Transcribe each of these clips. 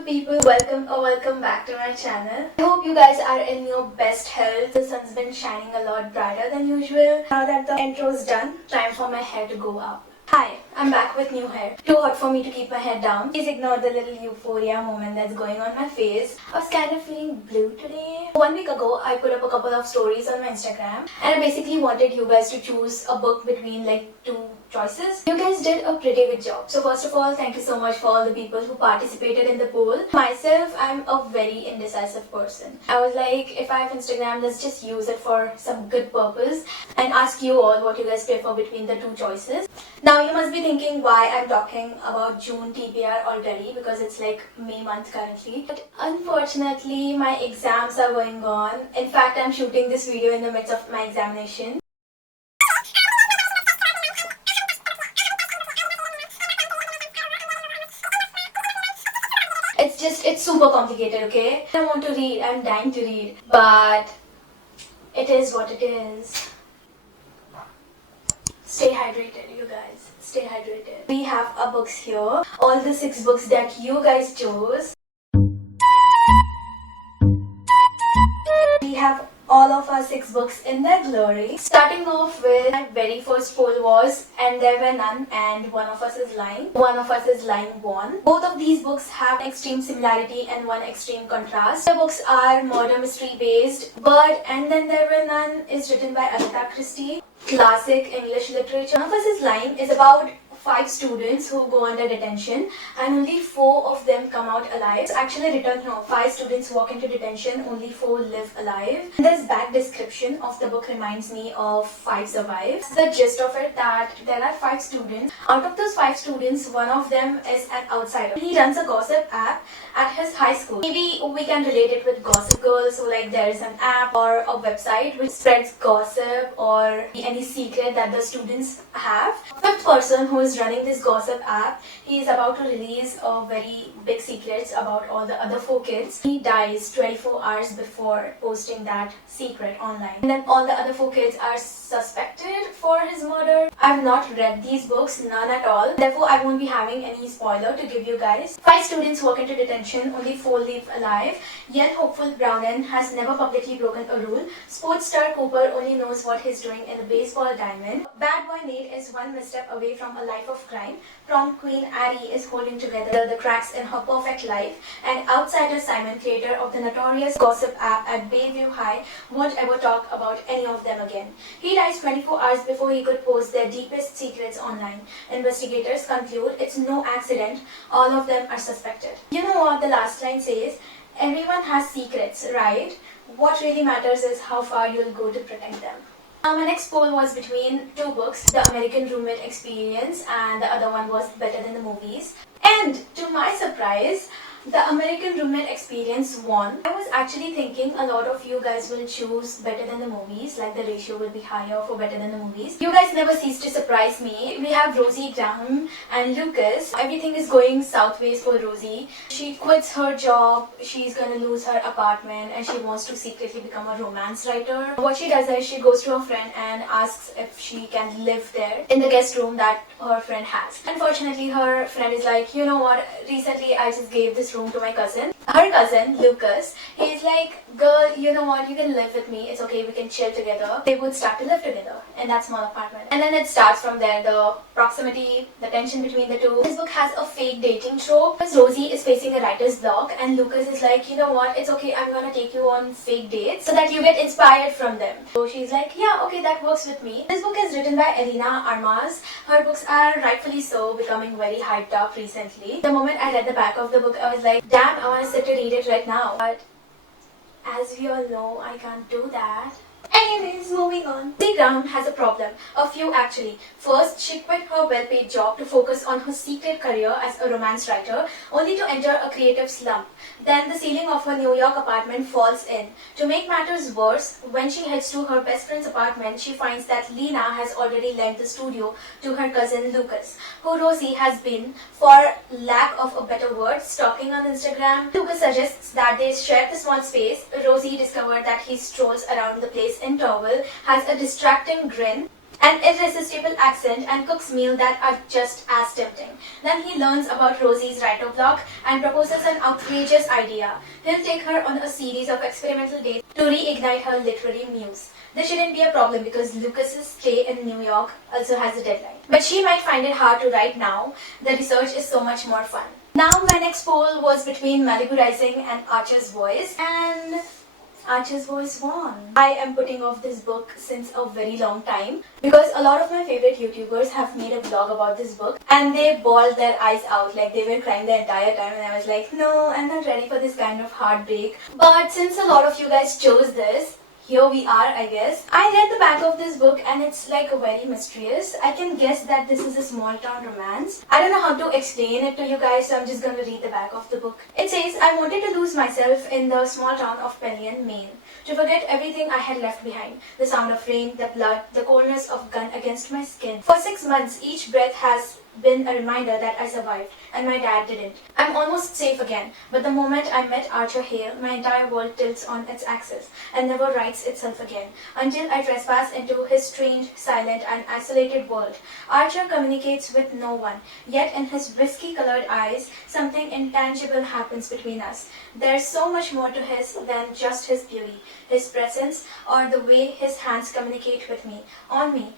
Hello people, welcome back to my channel. I hope you guys are in your best health. The sun's been shining a lot brighter than usual. Now that the intro is done, time for my hair to go up. Hi, I'm back with new hair. Too hot for me to keep my head down. Please ignore the little euphoria moment that's going on my face. I was kind of feeling blue today. 1 week ago, I put up a couple of stories on my Instagram and I basically wanted you guys to choose a book between like two choices. You guys did a pretty good job. So first of all, thank you so much for all the people who participated in the poll. Myself, I'm a very indecisive person. I was like, if I have Instagram, let's just use it for some good purpose and ask you all what you guys prefer between the two choices. Now you must be thinking why I'm talking about June TPR already, because it's like May month currently. But unfortunately, my exams are going on. In fact, I'm shooting this video in the midst of my examination. It's super complicated, okay? I want to read, I'm dying to read, but it is what it is. Stay hydrated, you guys. Stay hydrated. We have our books here. All the 6 books that you guys chose. We have all of our 6 books in their glory. Starting off with my very first poll was And There Were None and One of Us Is Lying. One of Us Is Lying won. Both of these books have extreme similarity and one extreme contrast. The books are murder mystery based, but And Then There Were None is written by Agatha Christie. Classic English literature. One of Us Is Lying is about 5 students who go under detention and only 4 of them come out alive. It's actually written here, 5 students walk into detention, only 4 live alive. This back description of the book reminds me of 5 Survives. The gist of it that there are 5 students. Out of those 5 students, one of them is an outsider. He runs a gossip app at his high school. Maybe we can relate it with Gossip Girl. So like there is an app or a website which spreads gossip or any secret that the students have. 5th person who is running this gossip app, he is about to release a very big secret about all the other 4 kids. He dies 24 hours before posting that secret online. And then all the other 4 kids are suspected for his murder. I've not read these books, none at all. Therefore, I won't be having any spoiler to give you guys. 5 students walk into detention, only 4 live alive. Young hopeful Brownen has never publicly broken a rule. Sports star Cooper only knows what he's doing in a baseball diamond. Bad boy Nate is one misstep away from a life of crime. Prom queen Addie is holding together the cracks in her perfect life. And outsider Simon, creator of the notorious gossip app at Bayview High, won't ever talk about any of them again. He dies 24 hours before he could post their deepest secrets online. Investigators conclude it's no accident, all of them are suspected. You know what the last line says? Everyone has secrets, right? What really matters is how far you'll go to protect them. My next poll was between 2 books, The American Roommate Experience and the other one was Better Than the Movies. And to my surprise, The American Roommate Experience won. I was actually thinking a lot of you guys will choose Better Than the Movies, like the ratio will be higher for Better Than the Movies. You guys never cease to surprise me. We have Rosie, Graham and Lucas. Everything is going southways for Rosie. She quits her job, she's gonna lose her apartment and she wants to secretly become a romance writer. What she does is she goes to her friend and asks if she can live there in the guest room that her friend has. Unfortunately, her friend is like, you know what, recently I just gave this room to my cousin. Her cousin, Lucas, he's like, girl, you know what, you can live with me, it's okay, we can chill together. They would start to live together in that small apartment. And then it starts from there, the proximity, the tension between the two. This book has a fake dating trope because Rosie is facing a writer's block and Lucas is like, you know what, it's okay, I'm gonna take you on fake dates so that you get inspired from them. So she's like, yeah, okay, that works with me. This book is written by Elena Armas. Her books are rightfully so becoming very hyped up recently. The moment I read the back of the book, I was like, damn, I want to sit to read it right now. But as we all know, I can't do that. Anyways, moving on. Lucy Graham has a problem. A few actually. First, she quit her well-paid job to focus on her secret career as a romance writer, only to enter a creative slump. Then the ceiling of her New York apartment falls in. To make matters worse, when she heads to her best friend's apartment, she finds that Lena has already lent the studio to her cousin Lucas, who Rosie has been, for lack of a better word, stalking on Instagram. Lucas suggests that they share the small space. Rosie discovered that he strolls around the place in towel, has a distracting grin, an irresistible accent, and cooks meals that are just as tempting. Then he learns about Rosie's writer block and proposes an outrageous idea. He'll take her on a series of experimental dates to reignite her literary muse. This shouldn't be a problem because Lucas's stay in New York also has a deadline. But she might find it hard to write now. The research is so much more fun. Now my next poll was between Malibu Rising and Archer's Voice, and Archer's Voice won. I am putting off this book since a very long time because a lot of my favorite YouTubers have made a vlog about this book and they bawled their eyes out, like they were crying the entire time, and I was like, no, I'm not ready for this kind of heartbreak. But since a lot of you guys chose this, here we are, I guess. I read the back of this book and it's like very mysterious. I can guess that this is a small town romance. I don't know how to explain it to you guys, so I'm just going to read the back of the book. It says, I wanted to lose myself in the small town of Pelion, Maine, to forget everything I had left behind. The sound of rain, the blood, the coldness of gun against my skin. For 6 months, each breath has been a reminder that I survived, and my dad didn't. I'm almost safe again, but the moment I met Archer Hale, my entire world tilts on its axis and never rights itself again, until I trespass into his strange, silent and isolated world. Archer communicates with no one, yet in his whiskey-colored eyes, something intangible happens between us. There's so much more to his than just his beauty, his presence, or the way his hands communicate with me, on me.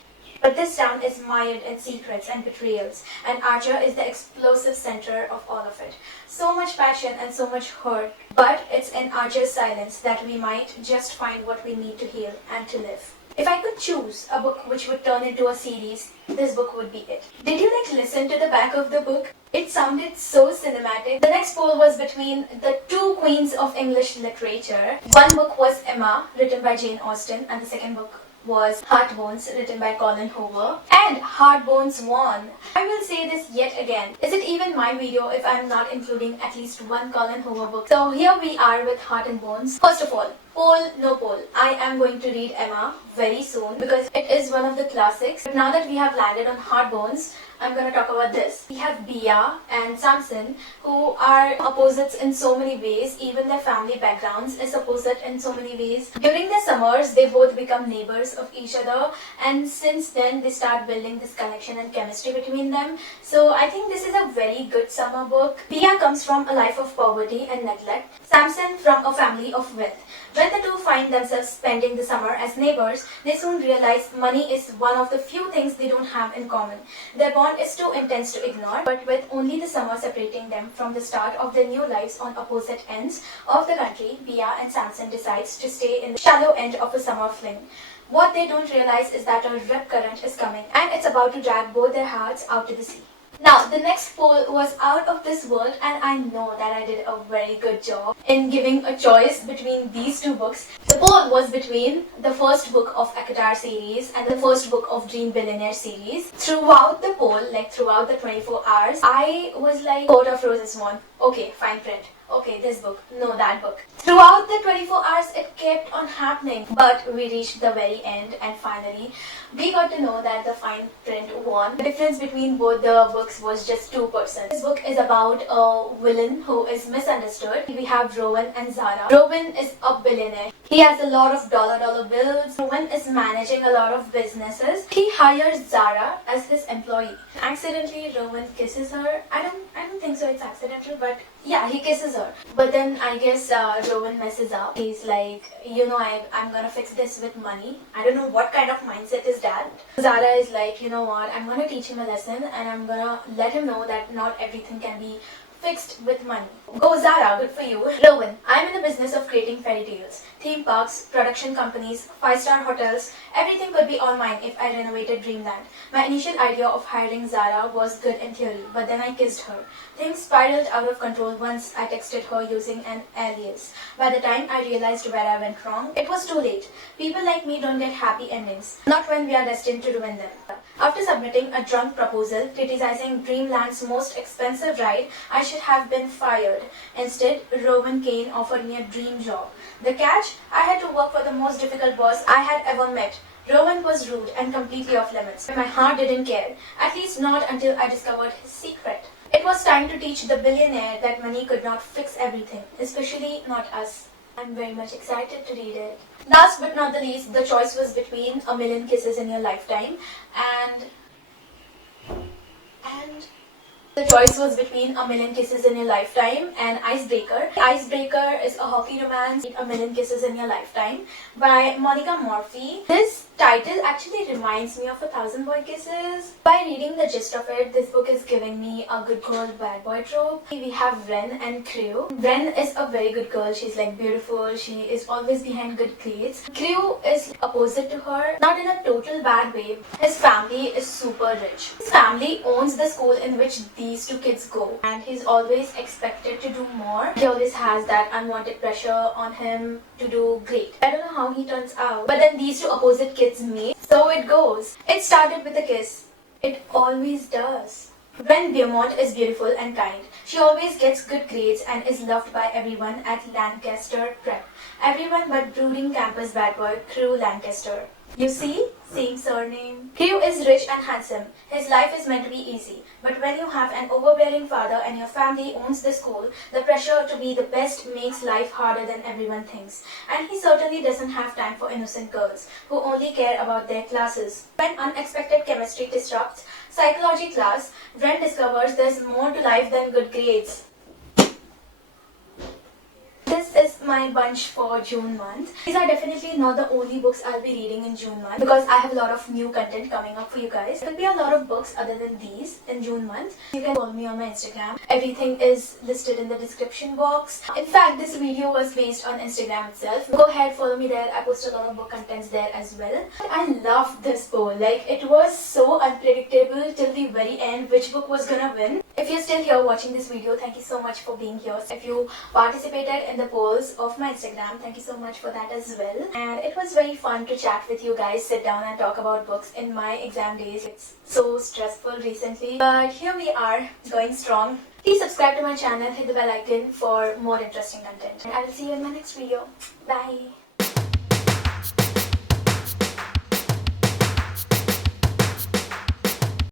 But this town is mired in secrets and betrayals, and Archer is the explosive center of all of it. So much passion and so much hurt, but it's in Archer's silence that we might just find what we need to heal and to live. If I could choose a book which would turn into a series, this book would be it. Did you listen to the back of the book? It sounded so cinematic. The next poll was between the two queens of English literature. One book was Emma, written by Jane Austen, and the second book was Heartbones, written by Colin Hoover, and Heartbones won. I will say this yet again. Is it even my video if I'm not including at least one Colin Hoover book? So here we are with Heart and Bones. First of all, poll, no poll. I am going to read Emma very soon because it is one of the classics. But now that we have landed on Heartbones, I'm going to talk about this. We have Bia and Samson, who are opposites in so many ways. Even their family backgrounds is opposite in so many ways. During their summers, they both become neighbors of each other, and since then they start building this connection and chemistry between them. So I think this is a very good summer book. Bia comes from a life of poverty and neglect. Samson from a family of wealth. When the two find themselves spending the summer as neighbors, they soon realize money is one of the few things they don't have in common. Their bond is too intense to ignore, but with only the summer separating them from the start of their new lives on opposite ends of the country, Bia and Samson decides to stay in the shallow end of a summer fling. What they don't realize is that a rip current is coming, and it's about to drag both their hearts out to the sea. Now, the next poll was out of this world, and I know that I did a very good job in giving a choice between these two books. The poll was between the first book of Akatar series and the first book of Dream Billionaire series. Throughout the poll, throughout the 24 hours, I was like, Court of Roses won. Okay, fine print. Okay, this book. No, that book. Throughout the 24 hours, it kept on happening. But we reached the very end, and finally, we got to know that the fine print won. The difference between both the books was just 2%. This book is about a villain who is misunderstood. We have Rowan and Zara. Rowan is a billionaire. He has a lot of dollar bills. Rowan is managing a lot of businesses. He hires Zara as his employee. Accidentally, Rowan kisses her. I don't think so it's accidental, but yeah, he kisses her. But then I guess Rowan messes up. He's like, I'm gonna fix this with money. I don't know what kind of mindset is that. Zara is like, you know what, I'm gonna teach him a lesson, and I'm gonna let him know that not everything can be fixed with money. Go Zara, good for you. Rowan, I'm in the business of creating fairy tales. Theme parks, production companies, 5-star hotels, everything could be all mine if I renovated Dreamland. My initial idea of hiring Zara was good in theory, but then I kissed her. Things spiraled out of control once I texted her using an alias. By the time I realized where I went wrong, it was too late. People like me don't get happy endings, not when we are destined to ruin them. After submitting a drunk proposal criticizing Dreamland's most expensive ride, I should have been fired. Instead, Rowan Kane offered me a dream job. The catch? I had to work for the most difficult boss I had ever met. Rowan was rude and completely off limits. My heart didn't care, at least not until I discovered his secret. It was time to teach the billionaire that money could not fix everything, especially not us. I'm very much excited to read it. Last but not the least, the choice was between A Million Kisses in Your Lifetime and the choice was between A Million Kisses in Your Lifetime and Icebreaker. Icebreaker is a hockey romance, A Million Kisses in Your Lifetime by Monica Murphy. This title actually reminds me of A Thousand Boy Kisses. By reading the gist of it, this book is giving me a good girl, bad boy trope. We have Ren and Crew. Ren is a very good girl. She's like beautiful. She is always behind good grades. Crew is opposite to her, not in a total bad way. His family is super rich. His family owns the school in which these two kids go, and he's always expected to do more. He always has that unwanted pressure on him to do great. I don't know how he turns out, but then these two opposite kids meet. So it goes. It started with a kiss. It always does. When Beaumont is beautiful and kind, she always gets good grades and is loved by everyone at Lancaster Prep. Everyone but brooding campus bad boy Crew Lancaster. You see? Same surname. Crew is rich and handsome. His life is meant to be easy. But when you have an overbearing father and your family owns the school, the pressure to be the best makes life harder than everyone thinks. And he certainly doesn't have time for innocent girls who only care about their classes. When unexpected chemistry disrupts psychology class, Ren discovers there's more to life than good grades. This is my bunch for June month. These are definitely not the only books I'll be reading in June month because I have a lot of new content coming up for you guys. There will be a lot of books other than these in June month. You can follow me on my Instagram. Everything is listed in the description box. In fact, this video was based on Instagram itself. Go ahead, follow me there. I post a lot of book contents there as well. I loved this poll. Like, it was so unpredictable till the very end which book was gonna win. If you're still here watching this video, thank you so much for being here. If you participated in the polls of my Instagram, thank you so much for that as well. And it was very fun to chat with you guys, sit down and talk about books in my exam days. It's so stressful recently, but here we are, going strong. Please subscribe to my channel, hit the bell icon for more interesting content. And I will see you in my next video. Bye.